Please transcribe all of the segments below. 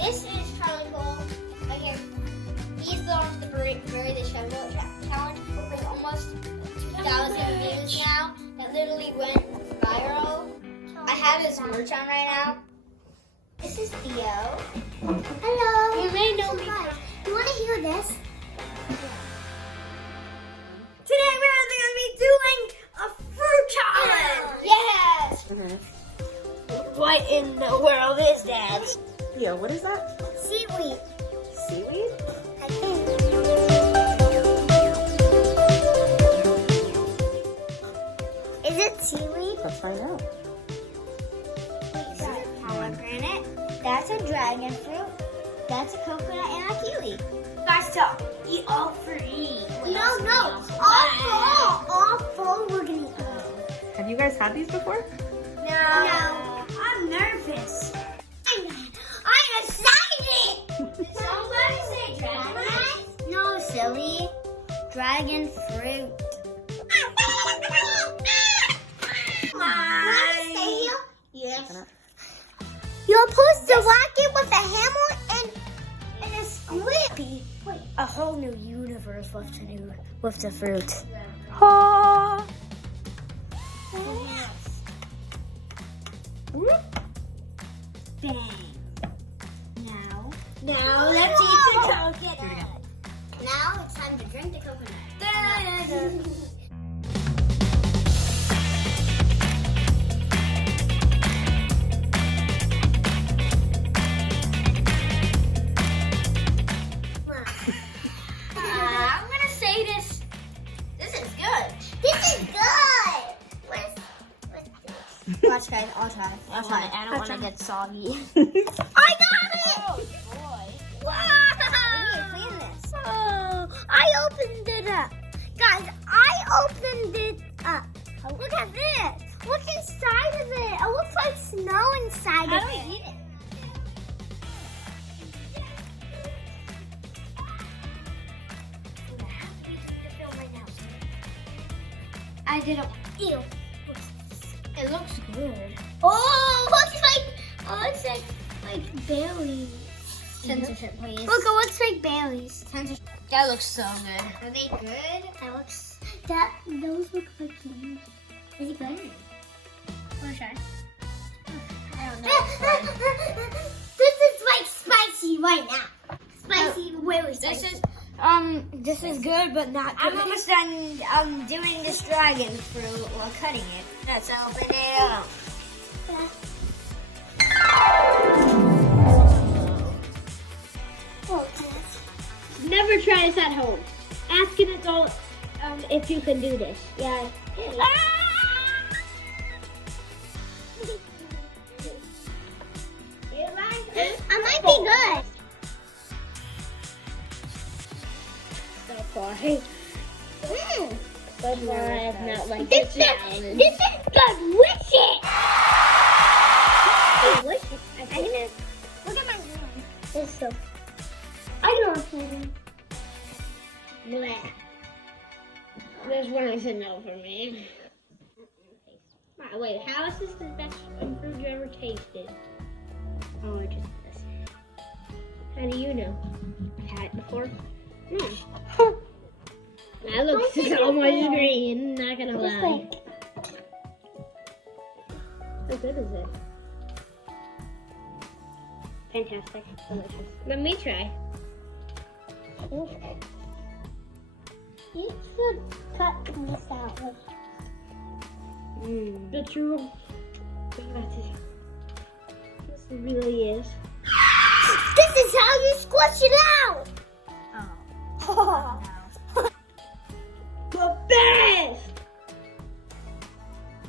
This is tropical. Right here. These belong to the Bury the Shovel challenge with almost 2,000 views now. That literally went viral. I have his merch on right now. This is Theo. Hello. You may know me. You want to hear this? Today we're going to be doing a fruit challenge. Yes. What in the world is that? Theo, what is that? Seaweed. Seaweed? I think. Is it seaweed? Let's find out. This is a pomegranate. That's a dragon fruit. That's a coconut and a kiwi. Guys, stop. Eat all three. No. All four we're going to eat. Have you guys had these before? No. I'm nervous. I'm excited. Did somebody say dragon fruit? No, silly. Dragon fruit. Yes. You're supposed to whack it with a hammer and a squid. Wait, a whole new universe with the fruit. Oh. Bang. Now let's eat the coconut. Do it again. Now it's time to drink the coconut. I'm gonna say this. This is good. this is good. What's this? Watch, guys. I'll try. I don't want to get soggy. I got it! Oh boy. Wow! We need to clean this. Oh, I opened it up. Guys, I opened it up. Look at this. Look inside of it. It looks like snow inside How of do we it. eat it? I didn't. Ew. It looks good. Oh, looks like berries. Censorship, please. Look, it looks like berries. Censorship. That looks so good. Are they good? Those look like candy. Is it good? Want to try? I don't know. This is like spicy right now. Spicy, really spicy. This is good, but not good. I'm almost done doing this dragon fruit while cutting it. Let's open it up. Never try this at home. Ask an adult if you can do this. Yeah. I might be good. So far. Mm. So far, I have not liked This this is challenge. delicious. Delicious. Look at my hand. It's so. I don't know. Bleh. This one is a no for me. Wow, wait, how is this the best fruit you ever tasted? Oh, it's just this. How do you know? I've had it before. That looks so much green, not gonna lie. How good is it? Fantastic. Delicious. Let me try. You should cut this out. The true. This really is. This is how you squish it out. Oh. The best!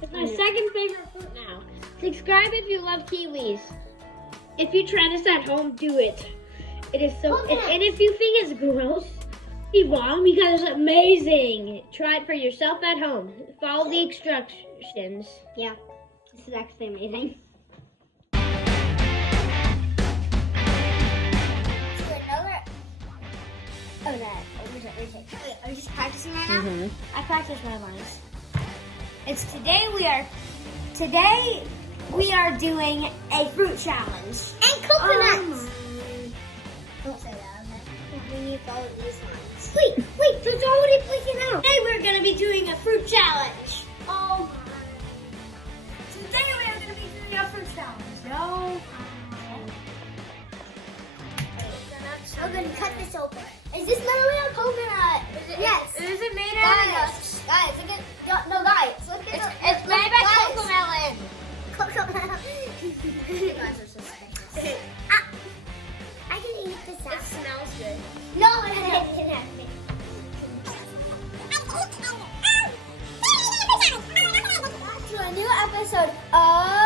It's my second favorite fruit now. Subscribe if you love kiwis. If you try this at home, do it. It is so. And if you think it's gross, you're wrong because it's amazing. Try it for yourself at home. Follow the instructions. Yeah, it's actually amazing. Are you just practicing right now? I practice my lines. It's today we are doing a fruit challenge. And coconuts. doing a fruit challenge. Oh my. Today we are going to be doing a fruit challenge. No. I'm going to cut this open. Is this literally a coconut? Yes. Is it made out of Guys, look at, no guys, look at It's made by cocomelon. Coconut. You guys are so stupid. I can eat this It smells good. No, it didn't have me. To a new episode of